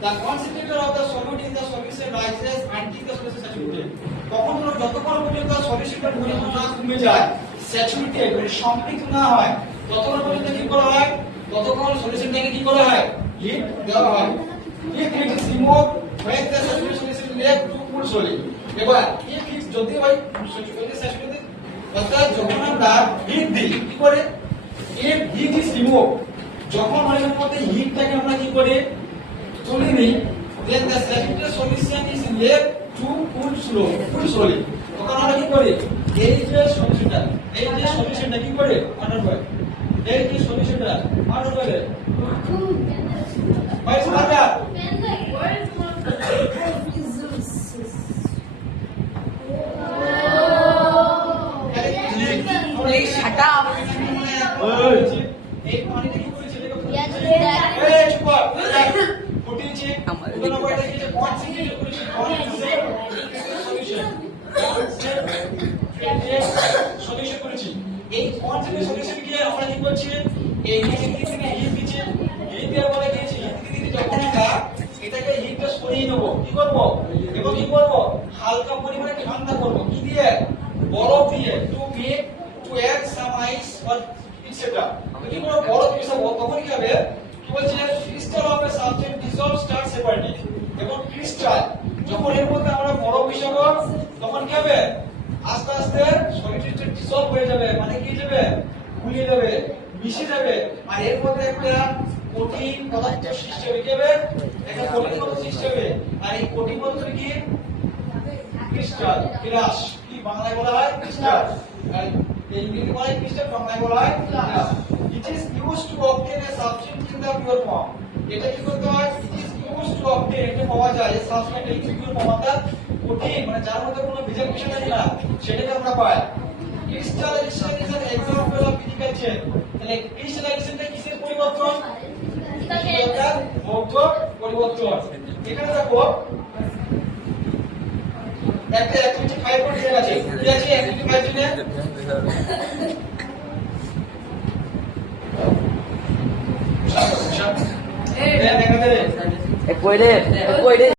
the concentrator of the solute in the solution rises until the solution saturated তখন যতক্ষণ পর্যন্ত সলিউশনটা পরিমাণ না কমে যায় স্যাচুরেটেড মানে সম্পৃক্ত না হয় ততক্ষণ পর্যন্ত কি করা হয় ততক্ষণ সলিউশনটাকে কি করা হয় হিট দেওয়া হয় if it is removed when the solution is left to full solid এবার if it যদি হয় স্যাচুরেটেড অর্থাৎ যখন আমরা হিট দিই কি করে if heat is removed যখন আমাদের মধ্যে হিটটাকে আমরা কি করে তুলে নিই then the saturated solution is left to full solid তখন আমরা কি করি এই যে সলিউশনটা কি করে অর্ডার হয় এই যে সলিউশনটা অর্ডার করে ভাই সাদা Hey, shut up. এই পানিটা কি করেছে Yeah, এই চুপ ফুটিয়েছে কোন বইটা কি যে পয়েন্ট সিঙ্গেল করেছে সলিউশন করেছি এই পয়েন্ট সিঙ্গেল সলিউশন কি আমরা কি করছি এই দিক থেকে হিট দিচ্ছে হিট দেওয়ার পরে কি হিট দিতে যখন এটাকে হিটটা সরিয়ে নেব কি করব এবং কি করব হালকা পরিমাণে ঠান্ডা করব কি দিয়ে বরফ দিয়ে two add some ice or etc কি করব বরফ মিশাবো তখন কি হবে কি বলছে crystal of A substance dissolve start separating এবং ক্রিস্টাল যখন এর মধ্যে আমরা বরফ মিশাবো তখন কি হবে আস্তে আস্তে সলিডটা ডিসলভ হয়ে যাবে মানে কি যাবে গুলিয়ে যাবে মিশে যাবে আর এর মধ্যে একটা কঠিন পদার্থ সৃষ্টি হবে কি হবে একটা কঠিন পদার্থ সৃষ্টি হবে আর এই কঠিন পদার্থ কি ক্রিস্টাল গ্লাস কি বাংলায় বলা হয় ক্রিস্টাল আর ইংরেজিতে বলা হয় ক্রিস্টাল বাংলায় বলা হয় glass it is used to obtain a substance in the pure form এটা কি করতে হয় it is used to obtain এটা পাওয়া যায় এই সাবস্টেন্স এই পিওর ফর্ম অর্থাৎ কঠিন মানে যার মধ্যে কোনো ভেজাল মিশে থাকে না সেটাকে আমরা পাই crystallization is an example of physical change তাহলে ক্রিস্টালাইজেশনটা কিসের পরিবর্তন এটা ভৌত পরিবর্তন এখানে দেখো একটা অ্যাক্টিভিটি 5 করে দেওয়া আছে কি আছে অ্যাক্টিভিটি 5 জন্য Hey,